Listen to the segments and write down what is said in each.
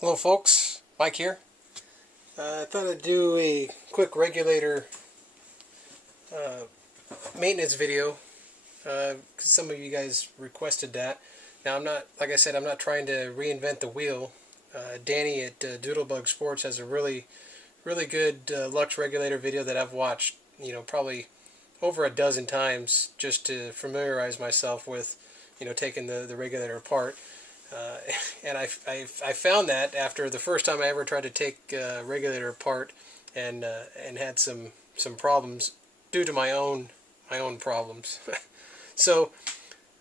Hello folks, Mike here. I thought I'd do a quick regulator maintenance video because some of you guys requested that. Now like I said, I'm not trying to reinvent the wheel. Danny at Doodlebug Sports has a really good Luxe regulator video that I've watched, probably over a dozen times just to familiarize myself with, taking the regulator apart. Uh, and I found that after the first time I ever tried to take a regulator apart and had some problems due to my own problems. So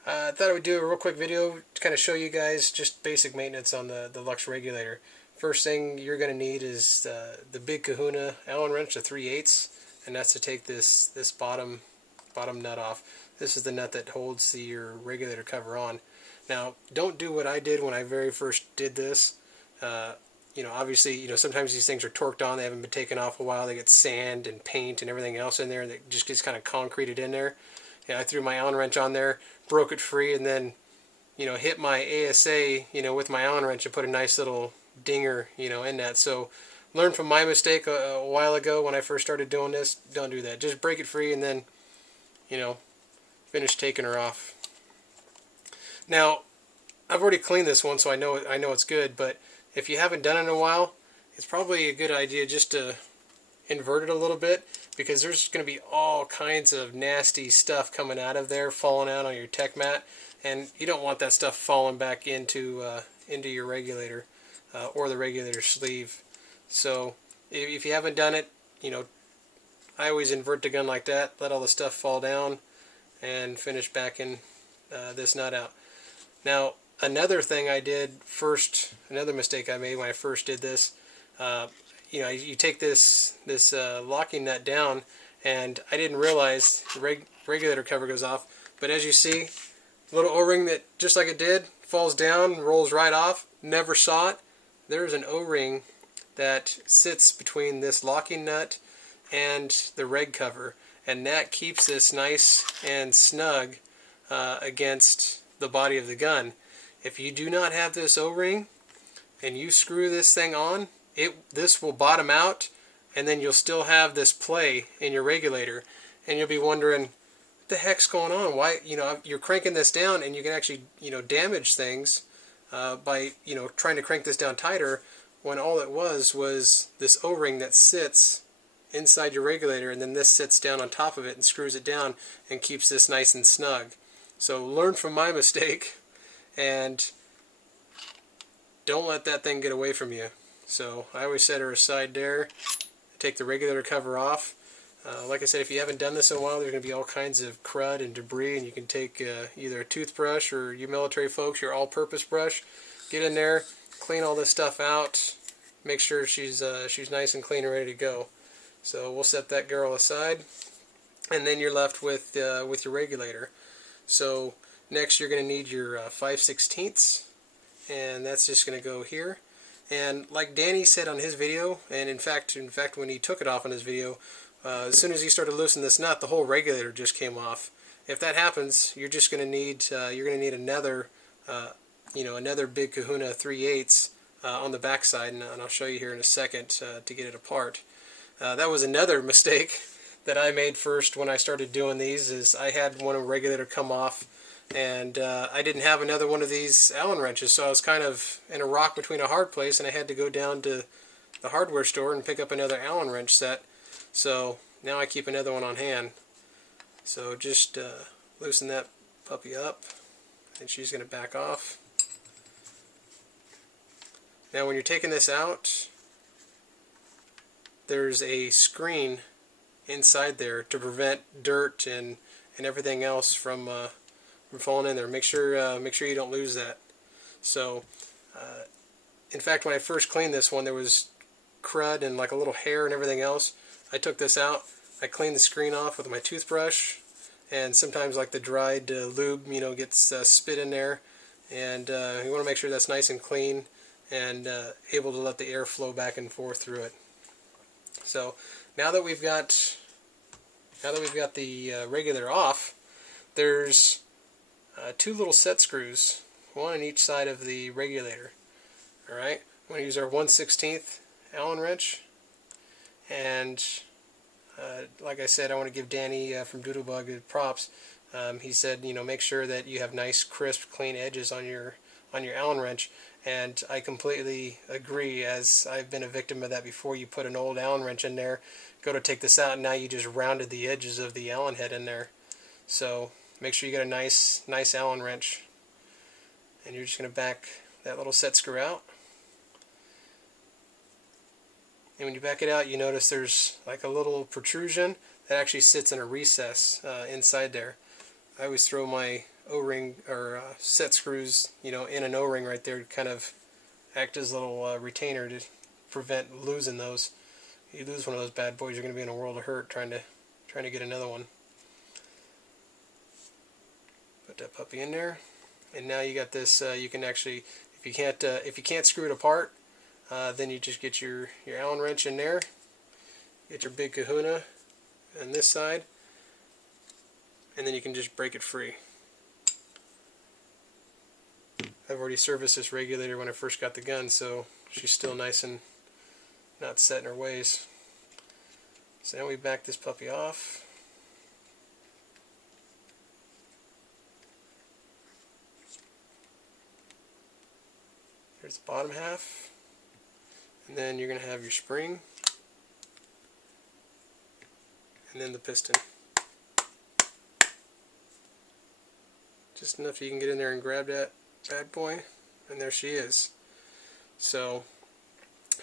I thought I would do a real quick video to kind of show you guys just basic maintenance on the Luxe regulator. First thing you're going to need is the Big Kahuna Allen wrench, the 3/8, and that's to take this bottom nut off. This is the nut that holds your regulator cover on. Now, don't do what I did when I very first did this. Obviously, sometimes these things are torqued on. They haven't been taken off a while. They get sand and paint and everything else in there, and it just gets kind of concreted in there. I threw my Allen wrench on there, broke it free, and then, hit my ASA, with my Allen wrench and put a nice little dinger, in that. So, learn from my mistake a while ago when I first started doing this. Don't do that. Just break it free and then, finish taking her off. Now, I've already cleaned this one, so I know it's good, but if you haven't done it in a while, it's probably a good idea just to invert it a little bit, because there's going to be all kinds of nasty stuff coming out of there, falling out on your tech mat, and you don't want that stuff falling back into your regulator or the regulator sleeve. So if you haven't done it, I always invert the gun like that, let all the stuff fall down, and finish backing this nut out. Now, another thing I did first, another mistake I made when I first did this, you take this locking nut down, and I didn't realize the regulator cover goes off, but as you see, the little O-ring that, just like it did, falls down, rolls right off, never saw it. There's an O-ring that sits between this locking nut and the reg cover, and that keeps this nice and snug against the body of the gun. If you do not have this O-ring and you screw this thing on, this will bottom out, and then you'll still have this play in your regulator, and you'll be wondering, what the heck's going on? Why, you're cranking this down, and you can actually, damage things by, trying to crank this down tighter, when all it was this O-ring that sits inside your regulator, and then this sits down on top of it and screws it down and keeps this nice and snug. So learn from my mistake, and don't let that thing get away from you. So I always set her aside there, take the regulator cover off. Like I said, if you haven't done this in a while, there's going to be all kinds of crud and debris, and you can take either a toothbrush, or you military folks, your all-purpose brush, get in there, clean all this stuff out, make sure she's nice and clean and ready to go. So we'll set that girl aside, and then you're left with your regulator. So next you're going to need your 5/16, and that's just going to go here. And like Danny said on his video, and in fact when he took it off on his video, as soon as he started loosening this nut, the whole regulator just came off. If that happens, you're just going to need another another Big Kahuna 3/8 on the back side, and I'll show you here in a second to get it apart. That was another mistake that I made first when I started doing these, is I had one regulator come off, and I didn't have another one of these Allen wrenches, so I was kind of in a rock between a hard place, and I had to go down to the hardware store and pick up another Allen wrench set. So now I keep another one on hand. So just loosen that puppy up, and she's going to back off. Now when you're taking this out, there's a screen inside there to prevent dirt and everything else from falling in there. Make sure you don't lose that. So in fact, when I first cleaned this one, there was crud and like a little hair and everything else. I took this out, I cleaned the screen off with my toothbrush, and sometimes like the dried lube gets spit in there, and you want to make sure that's nice and clean and able to let the air flow back and forth through it. So now that we've got the regulator off, there's two little set screws, one on each side of the regulator. Alright, I'm going to use our 1/16 Allen wrench, and like I said, I want to give Danny from Doodlebug props. He said, make sure that you have nice, crisp, clean edges on your Allen wrench, and I completely agree, as I've been a victim of that before. You put an old Allen wrench in there, go to take this out, and now you just rounded the edges of the Allen head in there. So make sure you get a nice Allen wrench, and you're just going to back that little set screw out. And when you back it out, you notice there's like a little protrusion that actually sits in a recess inside there. I always throw my O-ring or set screws, in an O-ring right there to kind of act as a little retainer to prevent losing those. You lose one of those bad boys, you're going to be in a world of hurt trying to get another one. Put that puppy in there, and now you got this. You can actually, if you can't screw it apart, then you just get your Allen wrench in there, get your big kahuna on this side, and then you can just break it free. I've already serviced this regulator when I first got the gun, so she's still nice and not set in her ways. So now we back this puppy off. Here's the bottom half. And then you're going to have your spring, and then the piston. Just enough so you can get in there and grab that bad boy, and there she is. So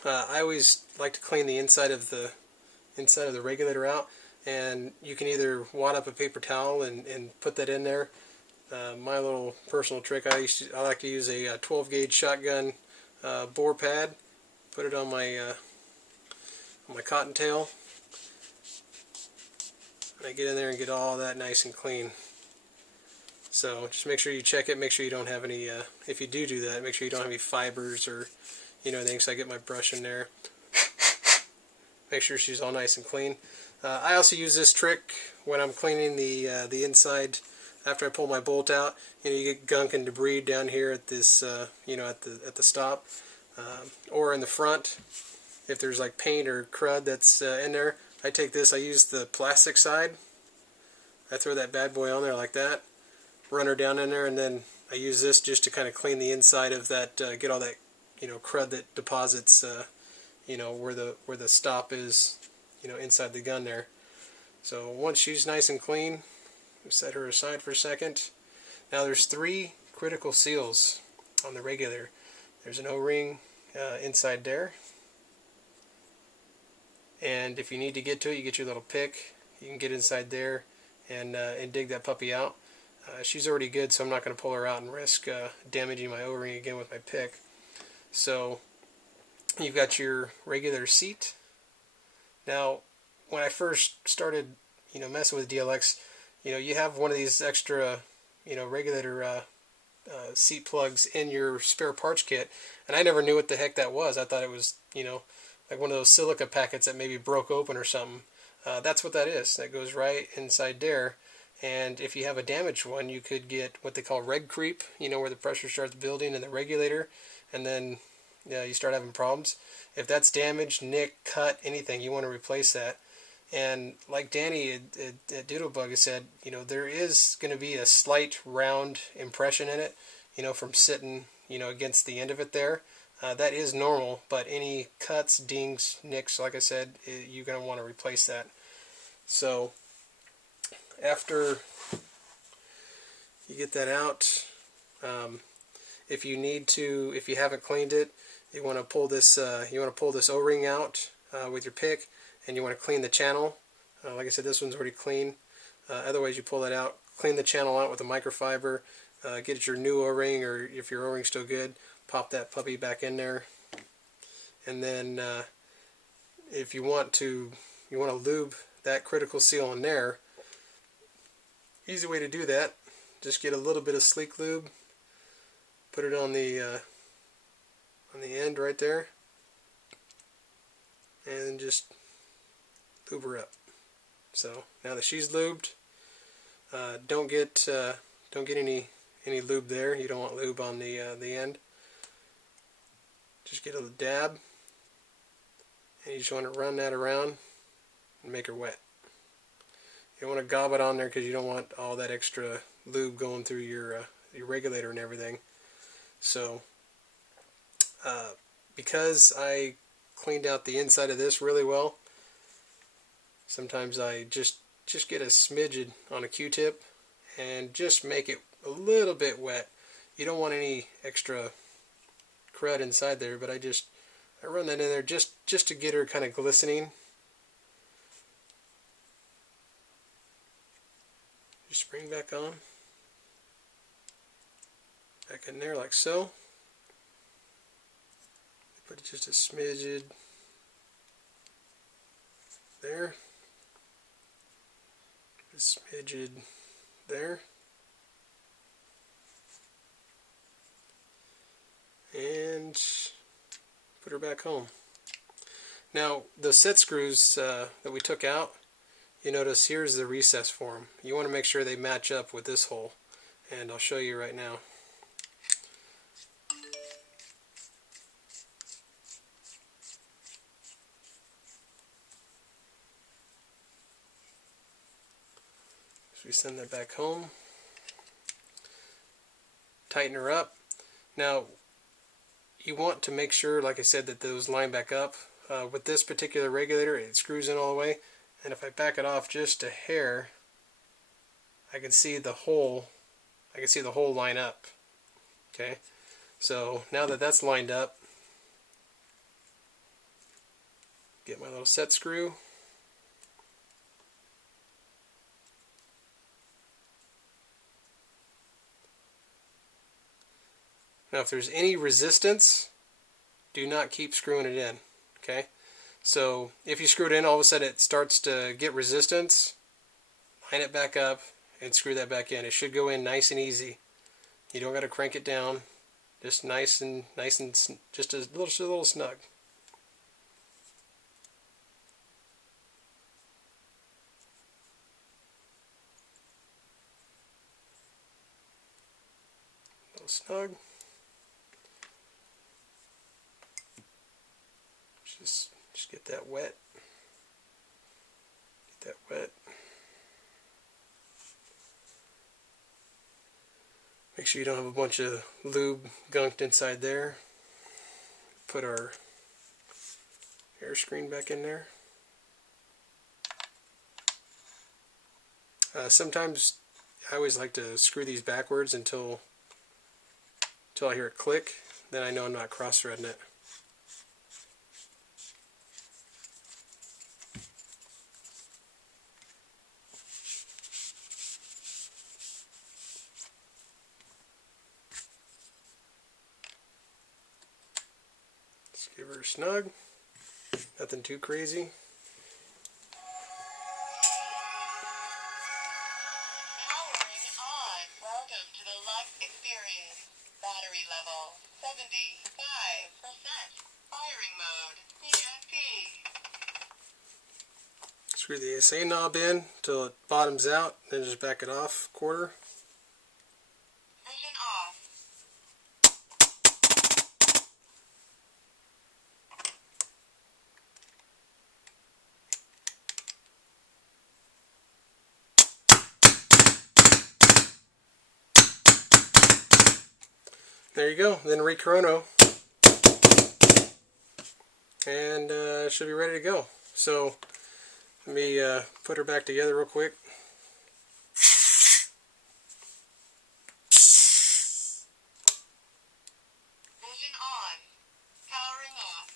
I always like to clean the inside of the regulator out, and you can either wad up a paper towel and put that in there. My little personal trick, I like to use a 12 gauge shotgun bore pad. Put it on my cottontail, and I get in there and get all that nice and clean. So just make sure you check it, make sure you don't have any, if you do that, make sure you don't have any fibers or anything. So I get my brush in there, make sure she's all nice and clean. I also use this trick when I'm cleaning the inside. After I pull my bolt out, you get gunk and debris down here at this, at the stop. Or in the front, if there's like paint or crud that's in there, I take this, I use the plastic side, I throw that bad boy on there like that, run her down in there, and then I use this just to kind of clean the inside of that, get all that crud that deposits where the stop is, inside the gun there. So once she's nice and clean, we set her aside for a second. Now there's 3 critical seals on the regulator. There's an O-ring inside there, and if you need to get to it, you get your little pick. You can get inside there and dig that puppy out. She's already good, so I'm not going to pull her out and risk damaging my O-ring again with my pick. So you've got your regular seat. Now, when I first started, messing with DLX, you have one of these extra, regulator seat plugs in your spare parts kit, and I never knew what the heck that was. I thought it was, like one of those silica packets that maybe broke open or something. That's what that is. That goes right inside there. And if you have a damaged one, you could get what they call reg creep, where the pressure starts building in the regulator, and then you start having problems. If that's damaged, nicked, cut, anything, you want to replace that. And like Danny at Doodlebug has said, there is going to be a slight round impression in it, from sitting, against the end of it there. That is normal, but any cuts, dings, nicks, like I said, you're going to want to replace that. So after you get that out, if you haven't cleaned it, you want to pull this O-ring out with your pick, and you want to clean the channel. Like I said, this one's already clean. Otherwise, you pull that out, clean the channel out with a microfiber, get your new O-ring, or if your O-ring's still good, pop that puppy back in there. And then if you want to lube that critical seal in there, easy way to do that, just get a little bit of sleek lube, put it on the end right there, and just lube her up. So now that she's lubed, don't get any lube there. You don't want lube on the end. Just get a dab, and you just want to run that around and make her wet. You don't want to gob it on there because you don't want all that extra lube going through your regulator and everything. So because I cleaned out the inside of this really well, sometimes I just get a smidgen on a Q-tip and just make it a little bit wet. You don't want any extra crud inside there, but I run that in there just to get her kind of glistening. Just spring back on. Back in there like so. Put just a smidgen there. A smidgen there. And put her back home. Now the set screws that we took out, you notice here's the recess for them. You want to make sure they match up with this hole, and I'll show you right now. So we send that back home, tighten her up. Now you want to make sure, like I said, that those line back up. With this particular regulator, it screws in all the way, and if I back it off just a hair, I can see the hole. I can see the hole line up. Okay, so now that that's lined up, get my little set screw. Now if there's any resistance, do not keep screwing it in. Okay, so if you screw it in, all of a sudden it starts to get resistance, line it back up and screw that back in. It should go in nice and easy. You don't got to crank it down. Just nice and just a little snug. A little snug. Just get that wet. Get that wet. Make sure you don't have a bunch of lube gunked inside there. Put our air screen back in there. Sometimes I always like to screw these backwards until I hear it click. Then I know I'm not cross-threading it. Give her a snug, nothing too crazy. Powering on. Welcome to the Luxe experience. Battery level 75%. Firing mode ESP. Screw the SA knob in till it bottoms out, then just back it off a quarter. Engine off. There you go, then re-chrono, and should be ready to go. So let me put her back together real quick. Engine on. Powering off.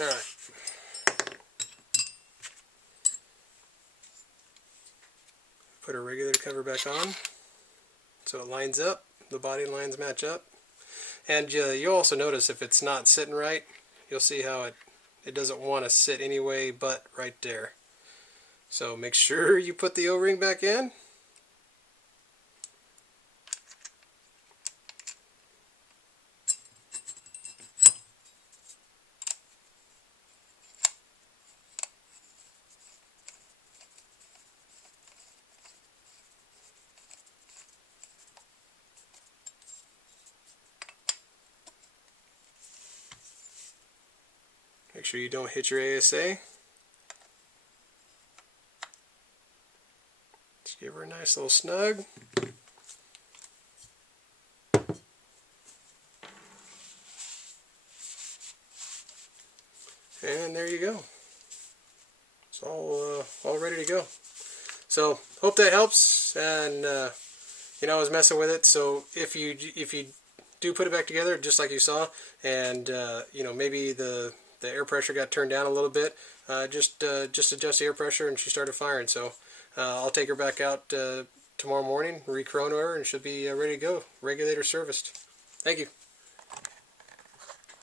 Alright. Put our regulator cover back on so it lines up, the body lines match up. And you'll also notice if it's not sitting right, you'll see how it doesn't want to sit anyway but right there. So make sure you put the O-ring back in. Make sure you don't hit your ASA. Just give her a nice little snug. And there you go. It's all ready to go. So hope that helps. And you know, I was messing with it. So if you do put it back together, just like you saw, and you know, maybe the air pressure got turned down a little bit, just adjust the air pressure, and she started firing. So I'll take her back out tomorrow morning, re-chrono her, and she'll be ready to go. Regulator serviced. Thank you.